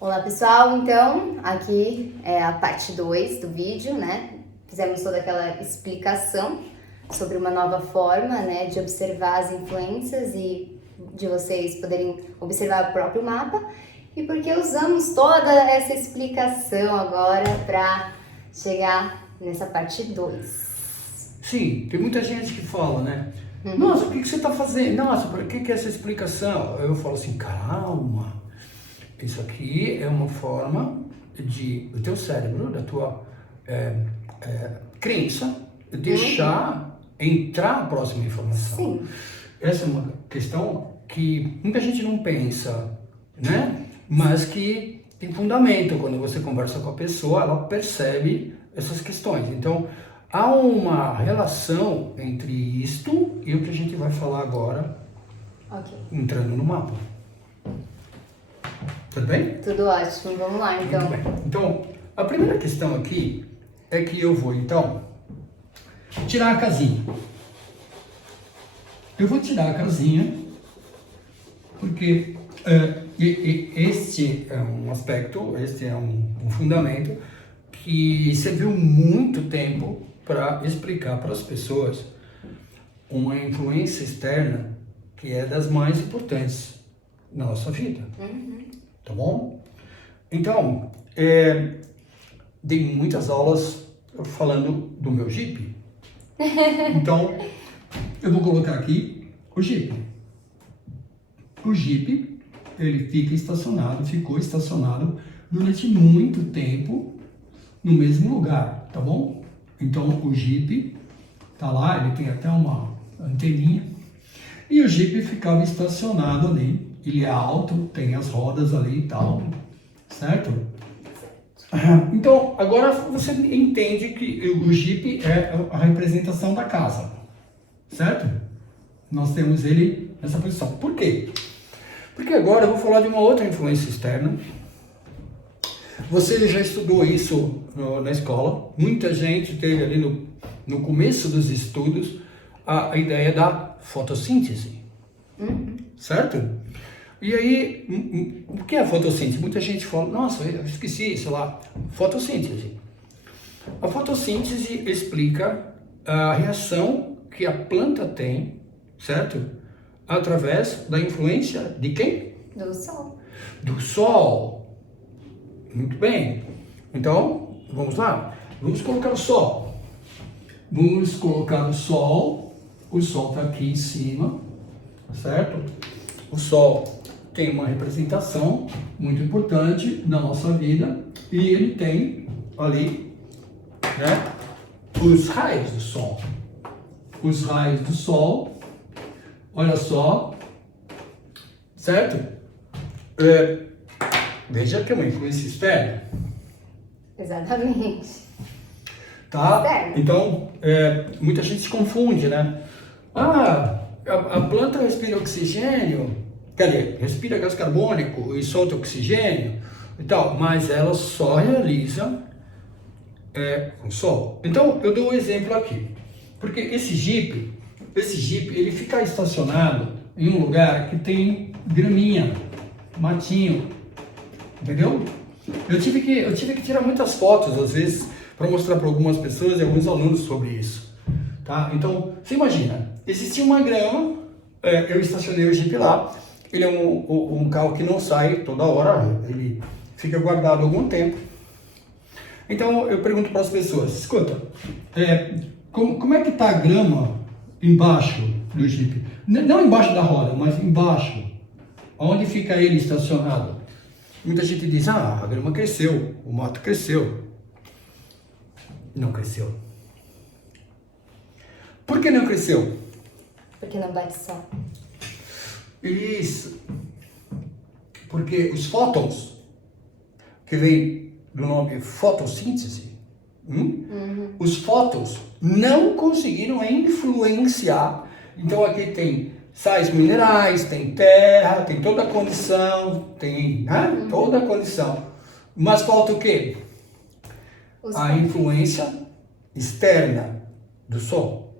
Olá pessoal, então aqui é a parte 2 do vídeo, né? Fizemos toda aquela explicação sobre uma nova forma, né, de observar as influências e de vocês poderem observar o próprio mapa. E porque usamos toda essa explicação agora para chegar nessa parte 2. Sim, tem muita gente que fala, né? Nossa, o que você está fazendo? Nossa, para que é essa explicação? Eu falo assim, calma. Isso aqui é uma forma de o teu cérebro, da tua crença, deixar entrar a próxima informação. Sim. Essa é uma questão que muita gente não pensa, né? Mas que tem fundamento. Quando você conversa com a pessoa, ela percebe essas questões. Então, há uma relação entre isto e o que a gente vai falar agora, entrando no mapa. Tudo bem? Tudo ótimo, vamos lá então. Muito bem. Então, a primeira questão aqui é que eu vou, então, tirar a casinha. Eu vou tirar a casinha porque este é um aspecto, este é um fundamento que serviu muito tempo para explicar para as pessoas uma influência externa que é das mais importantes na nossa vida. Tá bom? Então, dei muitas aulas falando do meu Jeep. Então, eu vou colocar aqui o Jeep. O Jeep, ele ficou estacionado durante muito tempo no mesmo lugar, tá bom? Então, o Jeep tá lá, ele tem até uma anteninha. E o Jeep ficava estacionado ali. Ele é alto, tem as rodas ali e tal, certo? Então, agora você entende que o Jeep é a representação da casa, certo? Nós temos ele nessa posição. Por quê? Porque agora eu vou falar de uma outra influência externa. Você já estudou isso na escola. Muita gente teve ali no começo dos estudos a ideia da fotossíntese, certo? E aí, o que é a fotossíntese? Muita gente fala, nossa, eu esqueci, sei lá, fotossíntese. A fotossíntese explica a reação que a planta tem, certo? Através da influência de quem? Do Sol. Do Sol. Muito bem. Então, vamos lá. Vamos colocar o Sol. Vamos colocar o Sol. O Sol está aqui em cima, certo? O Sol tem uma representação muito importante na nossa vida e ele tem ali, né, os raios do Sol. Os raios do Sol, olha só, certo? Veja que é uma influência externa. Exatamente. Tá? Externa. Então, muita gente se confunde, né? A planta respira oxigênio, quer dizer, respira gás carbônico e solta oxigênio e tal, mas ela só realiza com o sol. Então, eu dou um exemplo aqui, porque esse Jeep, ele fica estacionado em um lugar que tem graminha, matinho, entendeu? Eu tive que tirar muitas fotos, às vezes, para mostrar para algumas pessoas e alguns alunos sobre isso, tá? Então, você imagina, existia uma grama, eu estacionei o Jeep lá. Ele é um carro que não sai toda hora, ele fica guardado algum tempo. Então eu pergunto para as pessoas, escuta, como é que está a grama embaixo do Jeep? Não embaixo da roda, mas embaixo, onde fica ele estacionado? Muita gente diz, a grama cresceu, o mato cresceu. Não cresceu. Por que não cresceu? Porque não bate sol. Isso, porque os fótons, que vem do nome fotossíntese, os fótons não conseguiram influenciar. Então aqui tem sais minerais, tem terra, tem toda a condição, tem toda a condição. Mas falta o quê? A influência externa do Sol.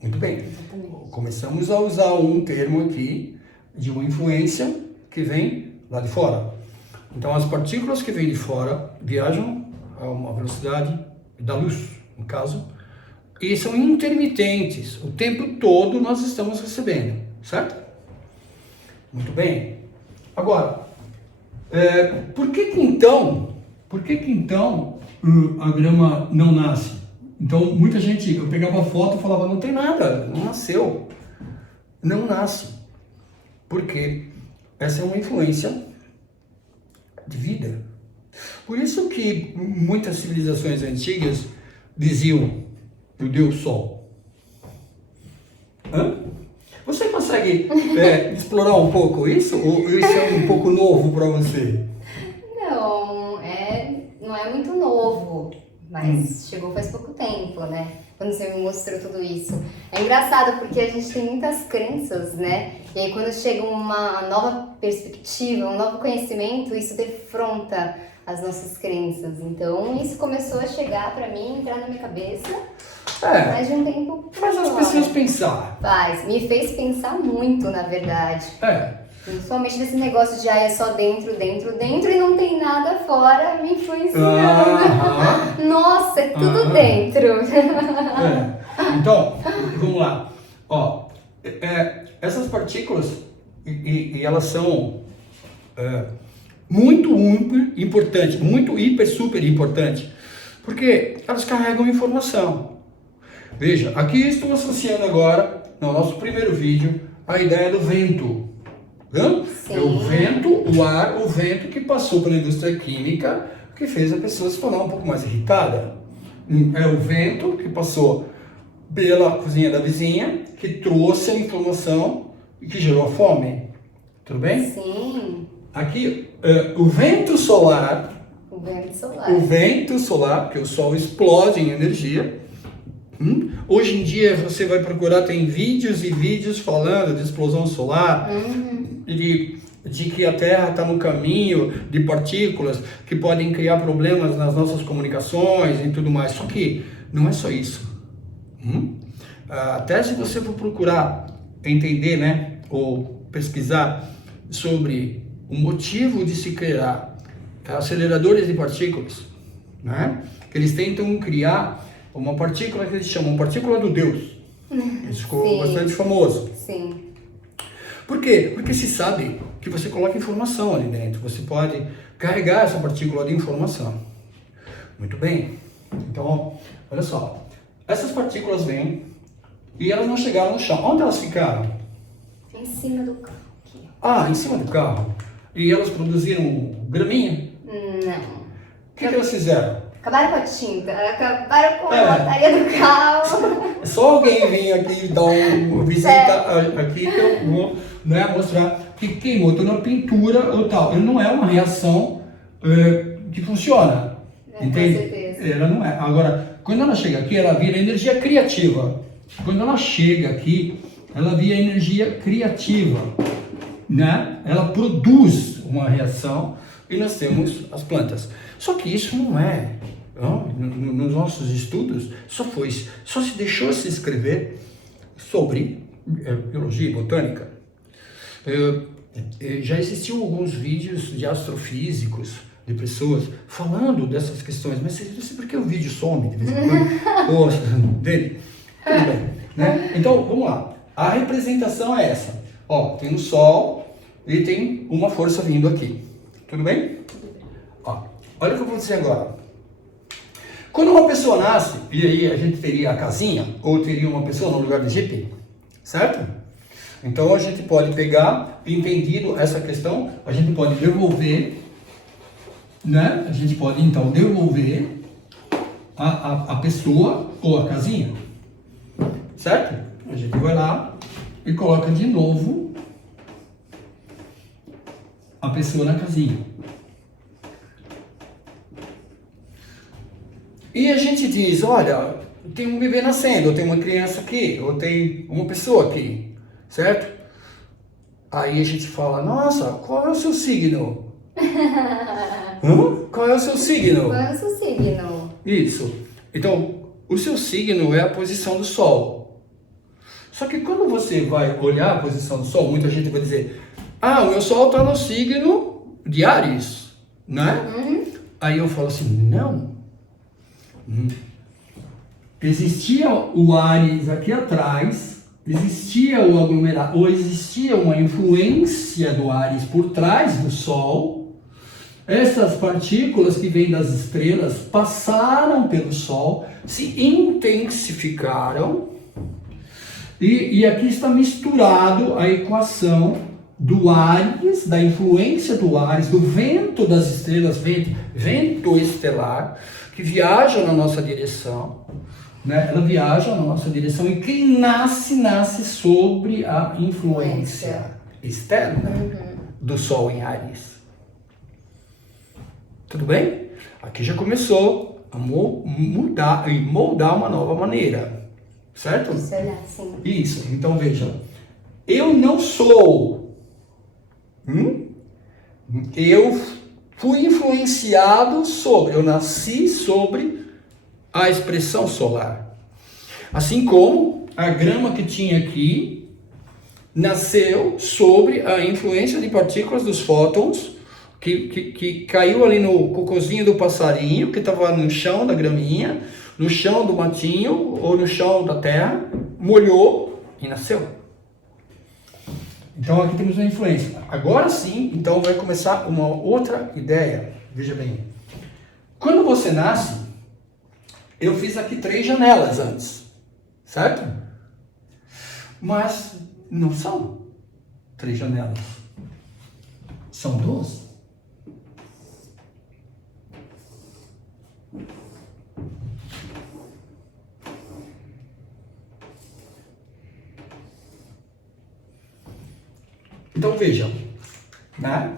Muito bem. Exatamente. Começamos a usar um termo aqui de uma influência que vem lá de fora. Então, as partículas que vêm de fora viajam a uma velocidade da luz, no caso, e são intermitentes. O tempo todo nós estamos recebendo, certo? Muito bem. Agora, por que que então a grama não nasce? Então, muita gente, eu pegava foto e falava, não tem nada, não nasceu. Não nasce. Porque essa é uma influência de vida. Por isso que muitas civilizações antigas diziam o Deus Sol. Hã? Você consegue explorar um pouco isso? Ou isso é um pouco novo para você? Não, não é muito novo, mas chegou faz pouco tempo, né? Quando você me mostrou tudo isso. É engraçado porque a gente tem muitas crenças, né? E aí quando chega uma nova perspectiva, um novo conhecimento, isso defronta as nossas crenças. Então isso começou a chegar pra mim, entrar na minha cabeça, mais de um tempo. Faz as pessoas pensar. Me fez pensar muito, na verdade. Principalmente desse negócio de é só dentro, dentro, dentro e não tem nada fora me influenciando. Nossa, é tudo dentro. Então, vamos lá. Ó, essas partículas, e elas são muito importantes, muito hiper, super importantes, porque elas carregam informação. Veja, aqui estou associando agora, no nosso primeiro vídeo, a ideia do vento. É o vento, o ar, o vento que passou pela indústria química, que fez a pessoa se tornar um pouco mais irritada. É o vento que passou pela cozinha da vizinha, que trouxe a inflamação e que gerou a fome. Tudo bem? Sim. Aqui, o vento solar. O vento solar. O vento solar, porque o sol explode em energia. Hoje em dia você vai procurar, tem vídeos e vídeos falando de explosão solar, de que a Terra está no caminho de partículas que podem criar problemas nas nossas comunicações e tudo mais. Só que não é só isso. Até se você for procurar entender, né, ou pesquisar sobre o motivo de se criar aceleradores de partículas, né, que eles tentam criar uma partícula que eles chamam partícula do Deus. Isso ficou bastante famoso. Sim. Por quê? Porque se sabe que você coloca informação ali dentro. Você pode carregar essa partícula de informação. Muito bem. Então, olha só. Essas partículas vêm e elas não chegaram no chão. Onde elas ficaram? Em cima do carro. Aqui. Em cima do carro. E elas produziram graminha? Não. O que elas fizeram? Acabaram com a tinta, acabaram com a bateria do carro. Só alguém vem aqui dar uma visita aqui que eu vou, né, mostrar que queimou toda a pintura ou tal. Não é uma reação que funciona. Entende? Com certeza. Ela não é. Agora, quando ela chega aqui, ela vira energia criativa. Quando ela chega aqui, ela vira energia criativa, né? Ela produz uma reação e nós temos as plantas. Só que isso não é. Nos nossos estudos, só se deixou se escrever sobre biologia e botânica. Já existiam alguns vídeos de astrofísicos, de pessoas falando dessas questões, mas você sabe por que o vídeo some de vez em quando? Dele? Tudo bem, né? Então, vamos lá. A representação é essa. Ó, tem o Sol e tem uma força vindo aqui. Tudo bem? Ó, olha o que eu vou dizer agora. Quando uma pessoa nasce, e aí a gente teria a casinha, ou teria uma pessoa no lugar do Jeep, certo? Então a gente pode pegar, entendido essa questão, a gente pode devolver, né? A gente pode então devolver a pessoa ou a casinha, certo? A gente vai lá e coloca de novo a pessoa na casinha. E a gente diz, olha, tem um bebê nascendo, ou tem uma criança aqui, ou tem uma pessoa aqui, certo? Aí a gente fala, nossa, qual é o seu signo? Qual é o seu signo? Qual é o seu signo? Isso. Então, o seu signo é a posição do Sol. Só que quando você vai olhar a posição do Sol, muita gente vai dizer, o meu Sol está no signo de Áries. né? Aí eu falo assim, não. Existia o Ares aqui atrás, existia o aglomerado, ou existia uma influência do Ares por trás do Sol. Essas partículas que vêm das estrelas passaram pelo Sol, se intensificaram, e aqui está misturado a equação do Ares, da influência do Ares, do vento das estrelas, vento estelar, que viaja na nossa direção, né? Ela viaja na nossa direção, e quem nasce sobre a influência externa do Sol em Ares. Tudo bem? Aqui já começou a mudar e moldar uma nova maneira, certo? Sim. Isso, então veja, eu não sou, eu fui influenciado eu nasci sobre a expressão solar. Assim como a grama que tinha aqui nasceu sobre a influência de partículas dos fótons, que caiu ali no cocôzinho do passarinho, que estava no chão da graminha, no chão do matinho ou no chão da terra, molhou e nasceu. Então aqui temos uma influência. Agora sim, então vai começar uma outra ideia. Veja bem. Quando você nasce, eu fiz aqui 3 janelas antes, certo? Mas não são 3 janelas. São 2. Então vejam, né?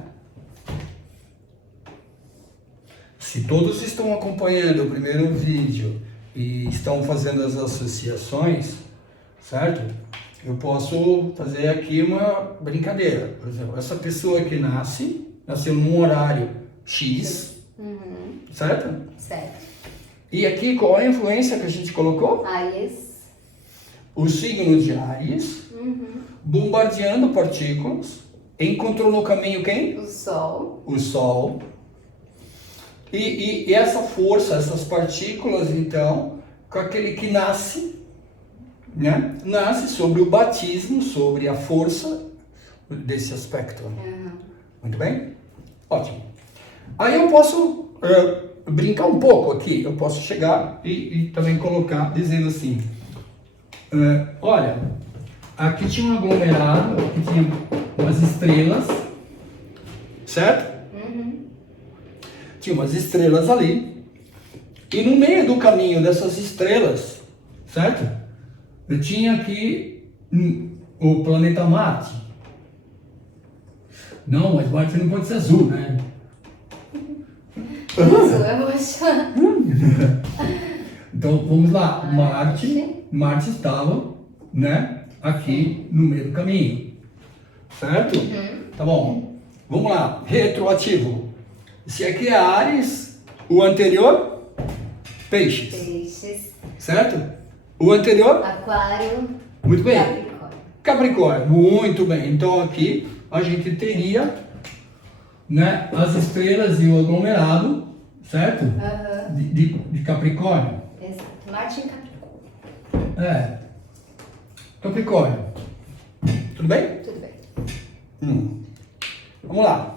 Se todos estão acompanhando o primeiro vídeo e estão fazendo as associações, certo? Eu posso fazer aqui uma brincadeira. Por exemplo, essa pessoa que nasceu num horário X, certo? Certo. E aqui qual é a influência que a gente colocou? Ares. O signo de Áries, bombardeando partículas, encontrou no caminho quem? O Sol. O Sol. E essa força, essas partículas, então, com aquele que nasce, né? Nasce sobre o batismo, sobre a força desse aspecto. Muito bem? Ótimo. Aí eu posso brincar um pouco aqui, eu posso chegar e também colocar, dizendo assim, olha, aqui tinha um aglomerado, aqui tinha umas estrelas, certo? Tinha umas estrelas ali, e no meio do caminho dessas estrelas, certo? Eu tinha aqui o planeta Marte. Não, mas Marte não pode ser azul, né? Azul é roxo. Então vamos lá, Marte estava, né, aqui no meio do caminho, certo? Tá bom, vamos lá, retroativo. Se aqui é Áries, o anterior, Peixes, certo? O anterior, Aquário. muito bem, Capricórnio. Capricórnio, muito bem. Então aqui a gente teria, né, as estrelas e o aglomerado, certo? De Capricórnio. Exato. Marte em Capricórnio. Capricórnio. Tudo bem? Tudo bem. Vamos lá.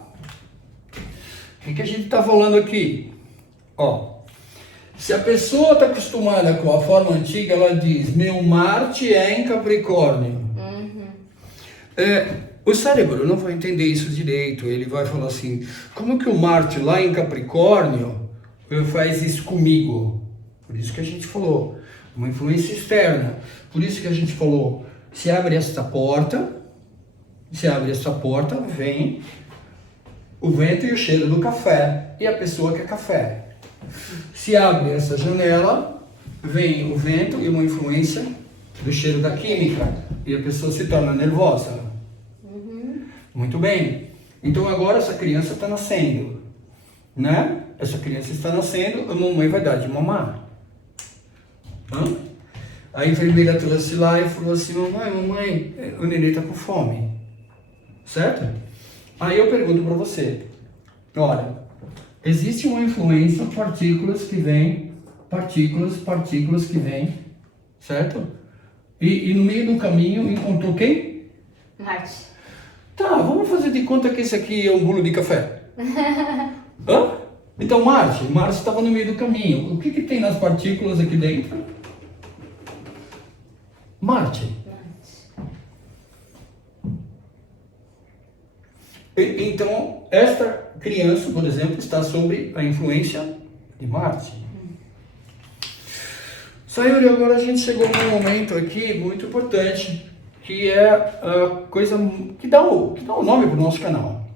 O que a gente está falando aqui? Ó, se a pessoa está acostumada com a forma antiga, ela diz, meu Marte é em Capricórnio. O cérebro não vai entender isso direito. Ele vai falar assim, como que o Marte lá em Capricórnio faz isso comigo? Por isso que a gente falou, uma influência externa. Por isso que a gente falou, se abre essa porta, vem o vento e o cheiro do café, e a pessoa quer café. Se abre essa janela, vem o vento e uma influência do cheiro da química, e a pessoa se torna nervosa. Muito bem. Então agora essa criança está nascendo, né? Essa criança está nascendo, a mamãe vai dar de mamar. A enfermeira trouxe lá e falou assim, mamãe, o neném está com fome. Certo? Aí eu pergunto para você, olha, existe uma influência, partículas que vêm, certo? E no meio do caminho encontrou quem? Marte. Tá, vamos fazer de conta que esse aqui é um bolo de café. Hã? Então Marte estava no meio do caminho. O que tem nas partículas aqui dentro? Marte. Então, esta criança, por exemplo, está sob a influência de Marte. Sayuri, agora a gente chegou num momento aqui muito importante, que é a coisa que dá o nome para o nosso canal.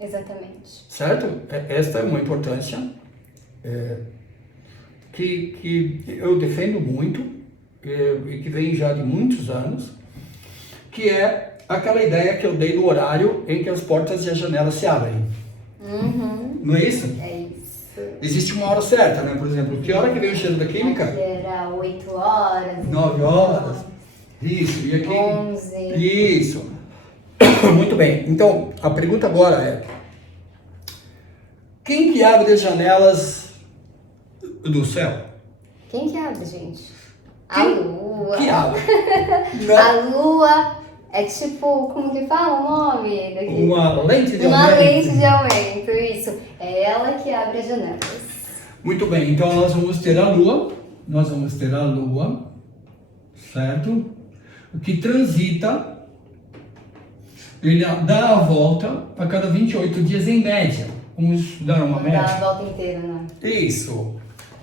Exatamente. Certo? Esta é uma importância que eu defendo muito e que vem já de muitos anos, que é aquela ideia que eu dei do horário em que as portas e as janelas se abrem. Uhum. Não é isso? É isso. Existe uma hora certa, né? Por exemplo, que hora que vem o cheiro da química? Aqui era 8 horas. 9 horas. Isso. E aqui? 11. Isso. Muito bem. Então, a pergunta agora é: quem que abre as janelas do céu? Quem que abre, gente? A Lua. Que abre? A Lua é tipo, como que fala o nome daqui? Uma lente de Uma aumento. lente de aumento, isso. É ela que abre as janelas. Muito bem, então nós vamos ter a Lua, certo? Que transita, ele dá a volta a cada 28 dias em média. Vamos dar uma média? Dá a volta inteira, né? Isso.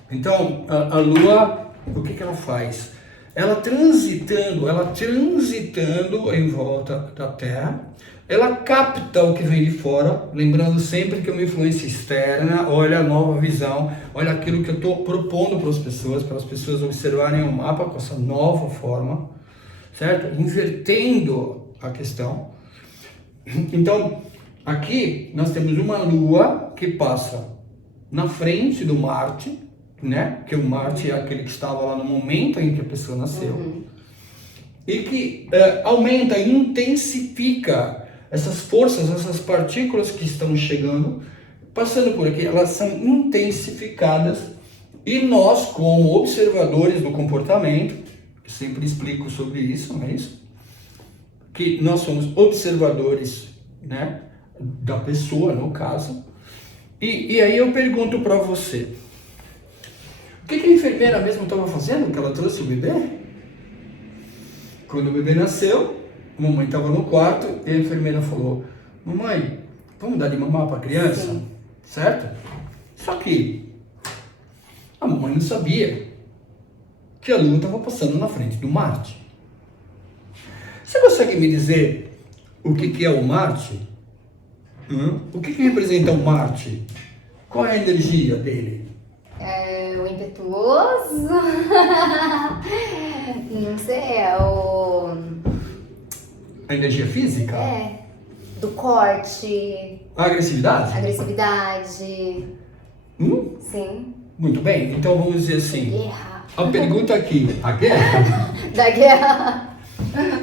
Então, a Lua, o que ela faz? Ela transitando em volta da Terra, ela capta o que vem de fora, lembrando sempre que é uma influência externa. Olha a nova visão, olha aquilo que eu estou propondo para as pessoas observarem o mapa com essa nova forma, certo? Invertendo a questão. Então, aqui nós temos uma Lua que passa na frente do Marte, né? Que o Marte é aquele que estava lá no momento em que a pessoa nasceu. Uhum. E que aumenta e intensifica essas forças, essas partículas que estão chegando, passando por aqui, elas são intensificadas, e nós, como observadores do comportamento, eu sempre explico sobre isso, não é isso? Que nós somos observadores, né, da pessoa, no caso. E aí eu pergunto para você, o que a enfermeira mesmo estava fazendo, que ela trouxe o bebê? Quando o bebê nasceu, a mamãe estava no quarto e a enfermeira falou: mamãe, vamos dar de mamar para a criança? Sim. Certo? Só que a mamãe não sabia que a Lua estava passando na frente do Marte. Você consegue me dizer o que é o Marte? O que representa o Marte? Qual é a energia dele? É o impetuoso. Não sei, é o... A energia física? É. Do corte. A agressividade? Agressividade. Muito Sim. bem, então vamos dizer assim. Guerra. A pergunta aqui, a guerra? Da guerra.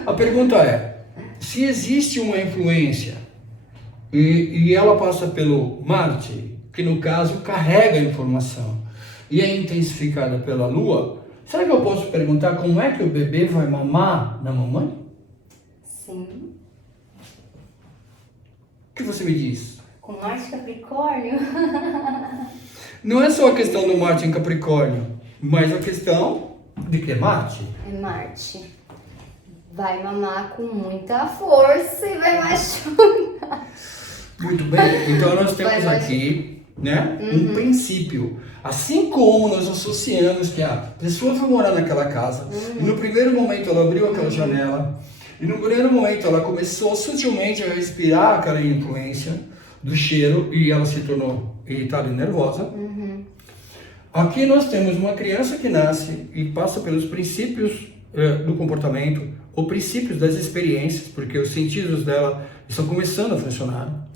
A pergunta é, se existe uma influência e ela passa pelo Marte, que no caso carrega a informação, e é intensificada pela Lua, será que eu posso perguntar como é que o bebê vai mamar na mamãe? Sim. O que você me diz? Com Marte Capricórnio. Não é só a questão do Marte em Capricórnio, mas a questão de que é Marte. É Marte. Vai mamar com muita força e vai machucar. Muito bem, então nós temos Vai, aqui, né, um princípio. Assim como nós associamos que a pessoa foi morar naquela casa, e no primeiro momento ela abriu aquela janela, e no primeiro momento ela começou sutilmente a respirar aquela influência do cheiro, e ela se tornou irritada e nervosa. Aqui nós temos uma criança que nasce e passa pelos princípios do comportamento, ou princípios das experiências, porque os sentidos dela estão começando a funcionar.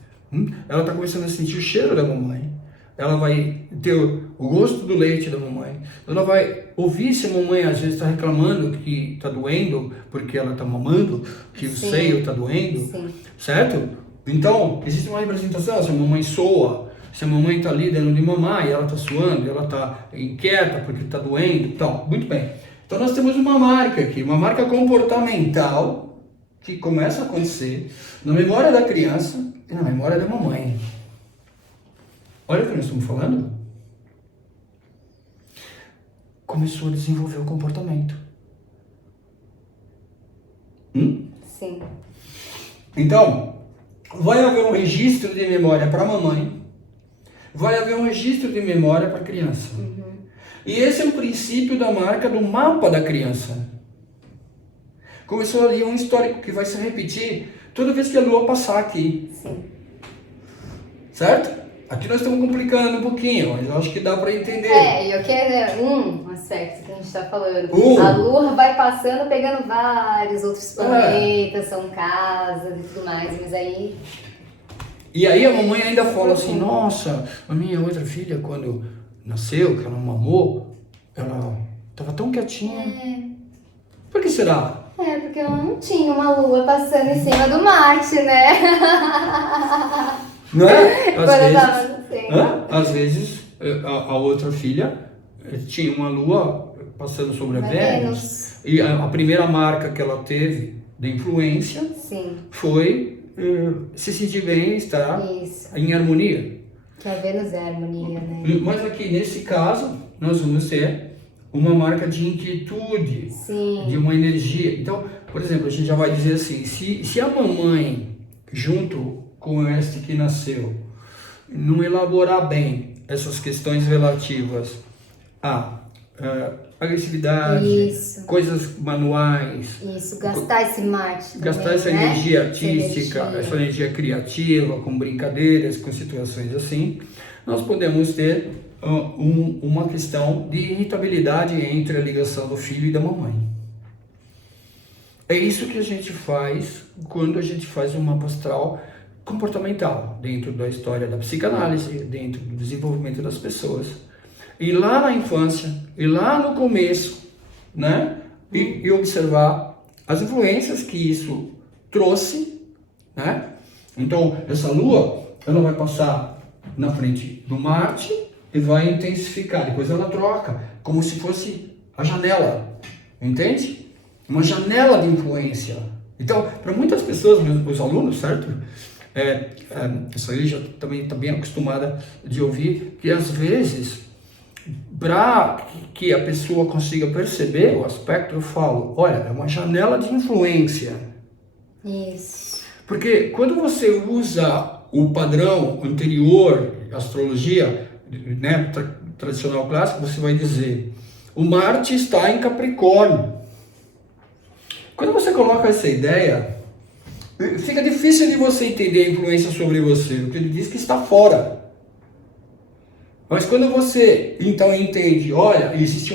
Ela está começando a sentir o cheiro da mamãe. Ela vai ter o gosto do leite da mamãe. Ela vai ouvir se a mamãe às vezes está reclamando que está doendo porque ela está mamando, que o seio está doendo, certo? Então, existe uma representação, se a mamãe soa, Se a mamãe está ali dando de mamar e ela está suando, ela está inquieta porque está doendo, então, muito bem. Então nós temos uma marca aqui, uma marca comportamental que começa a acontecer na memória da criança e na memória da mamãe. Olha o que nós estamos falando. Começou a desenvolver o comportamento. Sim. Então, vai haver um registro de memória para a mamãe, vai haver um registro de memória para a criança. E esse é o princípio da marca do mapa da criança. Começou ali um histórico que vai se repetir toda vez que a lua passar aqui. Sim. Certo? Aqui nós estamos complicando um pouquinho, mas eu acho que dá para entender. E eu quero um aspecto que a gente está falando. A Lua vai passando, pegando vários outros planetas, são casas e tudo mais, mas aí... E aí a mamãe ainda fala assim, nossa, a minha outra filha, quando nasceu, que ela mamou, ela estava tão quietinha. Por que será? Porque ela não tinha uma Lua passando em cima do Marte, né? Não é? Às vezes a outra filha tinha uma lua passando sobre a Vênus. E a primeira marca que ela teve de influência foi se sentir bem e estar em harmonia. Que a Vênus é a harmonia, né? Mas aqui nesse caso nós vamos ter uma marca de inquietude, de uma energia. Então, por exemplo, a gente já vai dizer assim, se a mamãe junto com este que nasceu, não elaborar bem essas questões relativas a agressividade, coisas manuais, gastar esse Marte também, gastar essa energia artística, essa energia criativa, com brincadeiras, com situações assim, nós podemos ter uma questão de irritabilidade entre a ligação do filho e da mamãe. É isso que a gente faz quando a gente faz um mapa astral comportamental, dentro da história da psicanálise, dentro do desenvolvimento das pessoas. E lá na infância, e lá no começo, né? E observar as influências que isso trouxe, né? Então, essa lua, ela vai passar na frente do Marte e vai intensificar. Depois ela troca, como se fosse a janela, entende? Uma janela de influência. Então, para muitas pessoas, os alunos, certo? Essa aí já também está bem acostumada de ouvir que às vezes, para que a pessoa consiga perceber o aspecto, eu falo, olha, é uma janela de influência. Isso. Porque quando você usa o padrão anterior, astrologia, né, tradicional clássica, você vai dizer, o Marte está em Capricórnio. Quando você coloca essa ideia, fica difícil de você entender a influência sobre você, porque ele diz que está fora. Mas quando você então entende, olha, existe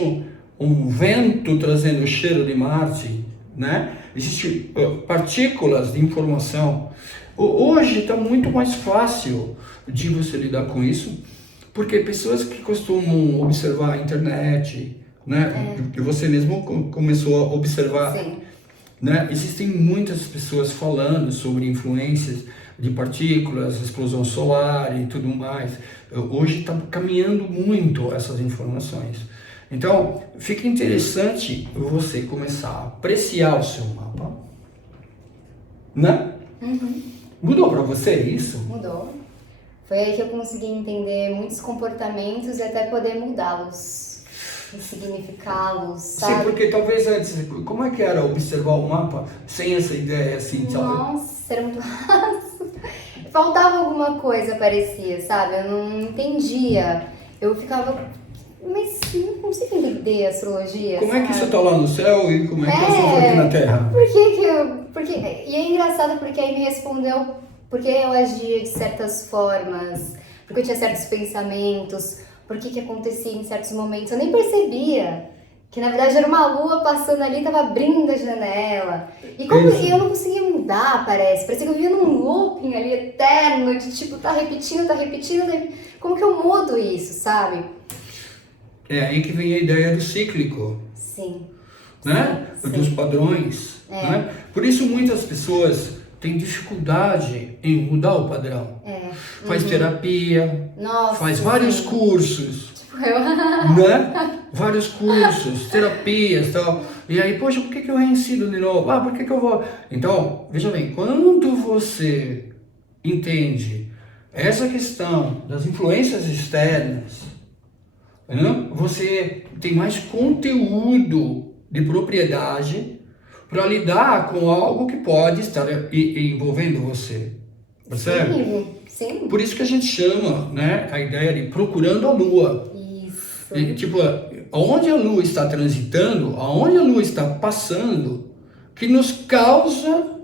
um vento trazendo o cheiro de Marte, né? Existem partículas de informação. Hoje está muito mais fácil de você lidar com isso, porque pessoas que costumam observar a internet, né? Que você mesmo começou a observar. Sim. Né? Existem muitas pessoas falando sobre influências de partículas, explosão solar e tudo mais. Hoje está caminhando muito essas informações. Então, fica interessante você começar a apreciar o seu mapa. Né? Mudou para você isso? Mudou. Foi aí que eu consegui entender muitos comportamentos e até poder mudá-los. Significá-los, sabe? Sim, porque talvez antes, como é que era observar o mapa sem essa ideia assim, sabe? Nossa, era muito raso. Faltava alguma coisa, parecia, sabe? Eu não entendia. Eu ficava, mas não consigo entender a astrologia. Como sabe? é que isso tá lá no céu e como é que eu sou aqui na Terra? E é engraçado porque aí me respondeu porque eu agia de certas formas, porque eu tinha certos pensamentos. Por que acontecia em certos momentos, eu nem percebia que na verdade era uma lua passando ali, tava abrindo a janela. E como eu não conseguia mudar, parecia que eu vivia num looping ali eterno, de tipo, tá repetindo. Como que eu mudo isso, sabe? É aí que vem a ideia do cíclico. Sim. Né? Sim. Dos padrões. Né? Por isso muitas pessoas tem dificuldade em mudar o padrão. Faz terapia, Nossa, faz vários sim. cursos, Tipo eu. né? Vários cursos, terapias e tal. E aí, poxa, por que eu reincido de novo? Por que eu vou... Então, veja bem, quando você entende essa questão das influências externas, né? Você tem mais conteúdo de propriedade para lidar com algo que pode estar envolvendo você, percebe? Sim. Por isso que a gente chama, né, a ideia de procurando a Lua. Isso. E, tipo, aonde a Lua está transitando, aonde a Lua está passando, que nos causa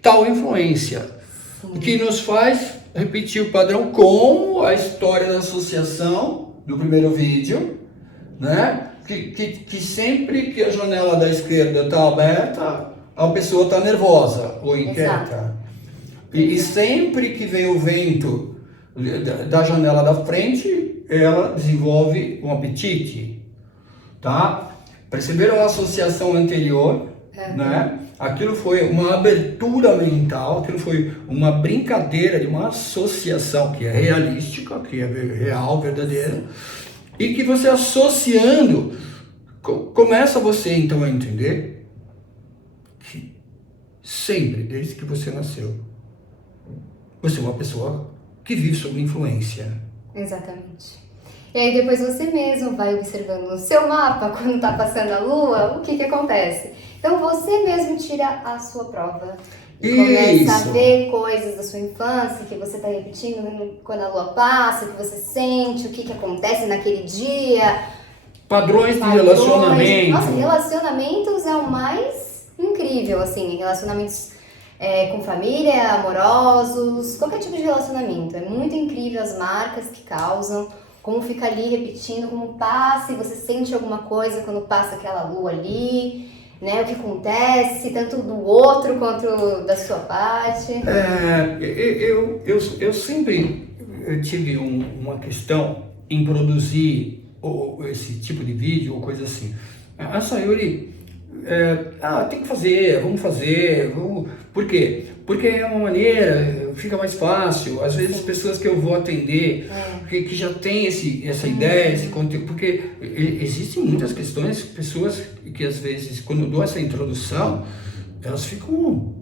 tal influência, que nos faz repetir o padrão, como a história da associação do primeiro vídeo, né? Que sempre que a janela da esquerda está aberta, a pessoa está nervosa ou inquieta. E sempre que vem o vento da janela da frente, ela desenvolve um apetite, tá? Perceberam a associação anterior, né? Aquilo foi uma abertura mental, aquilo foi uma brincadeira de uma associação que é realística, que é real, verdadeira, e que você associando, começa você então a entender que sempre, desde que você nasceu, você é uma pessoa que vive sob influência. Exatamente. E aí depois você mesmo vai observando no seu mapa, quando tá passando a lua, o que acontece. Então você mesmo tira a sua prova. E começa a ver coisas da sua infância que você tá repetindo quando a lua passa, que você sente, o que acontece naquele dia. Padrões de relacionamento. Nossa, relacionamentos é o mais incrível, assim, relacionamentos com família, amorosos, qualquer tipo de relacionamento. É muito incrível as marcas que causam, como fica ali repetindo, como passa e você sente alguma coisa quando passa aquela lua ali, né? O que acontece, tanto do outro quanto da sua parte. Eu sempre tive uma questão em produzir esse tipo de vídeo ou coisa assim. A Sayuri, tem que fazer, vamos fazer, por quê? Porque é uma maneira, fica mais fácil, às vezes pessoas que eu vou atender, que já tem essa ideia, esse conteúdo, porque existem muitas questões, pessoas que às vezes, quando eu dou essa introdução, elas ficam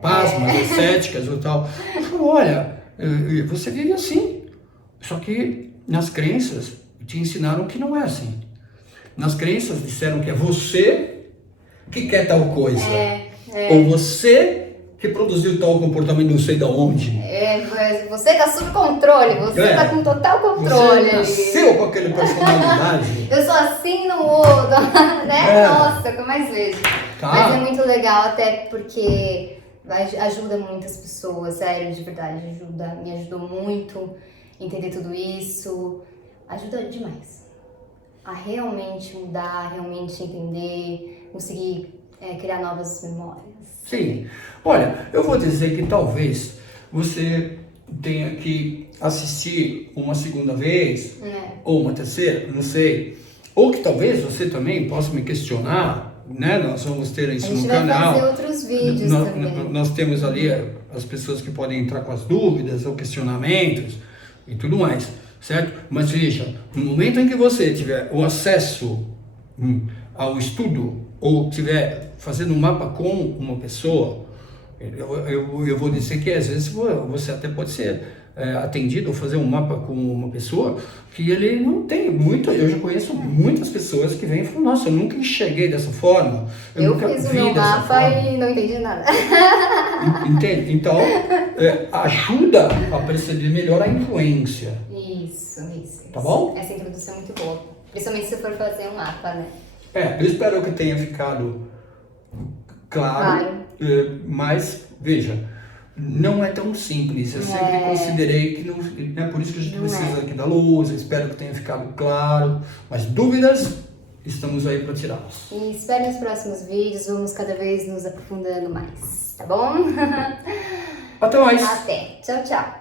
pasmas, céticas ou tal. Eu falo, olha, você vive assim, só que nas crenças te ensinaram que não é assim. Nas crenças disseram que é você que quer tal coisa. Ou você que produziu tal comportamento não sei de onde. Você tá sob controle, você tá com total controle. Você nasceu com aquela personalidade. Eu sou assim no mundo, né? Nossa, o que eu mais vejo. Tá. Mas é muito legal até porque ajuda muitas pessoas, sério, de verdade, me ajudou muito entender tudo isso. Ajuda demais a realmente mudar, realmente entender, conseguir criar novas memórias. Sim. Olha, eu vou dizer que talvez você tenha que assistir uma segunda vez, ou uma terceira, não sei. Ou que talvez você também possa me questionar, né? Nós vamos ter isso no canal. A gente vai fazer outros vídeos também. Nós temos ali as pessoas que podem entrar com as dúvidas ou questionamentos e tudo mais, certo? Mas veja, no momento em que você tiver o acesso ao estudo ou tiver fazendo um mapa com uma pessoa, eu vou dizer que às vezes você até pode ser atendido ou fazer um mapa com uma pessoa que ele não tem muito. Eu já conheço muitas pessoas que vêm e falam, nossa, eu nunca enxerguei dessa forma. Eu nunca fiz o vi meu dessa mapa forma. e não entendi nada. Entende? Então, ajuda a perceber melhor a influência. Isso. Tá bom? Essa introdução é muito boa. Principalmente se for fazer um mapa, né? Eu espero que tenha ficado claro. Mas, veja, não é tão simples. Eu sempre considerei que não é por isso que a gente precisa aqui da luz. Eu espero que tenha ficado claro. Mas dúvidas, estamos aí para tirá-las. E espere os próximos vídeos, vamos cada vez nos aprofundando mais, tá bom? Até mais! Até! Tchau, tchau!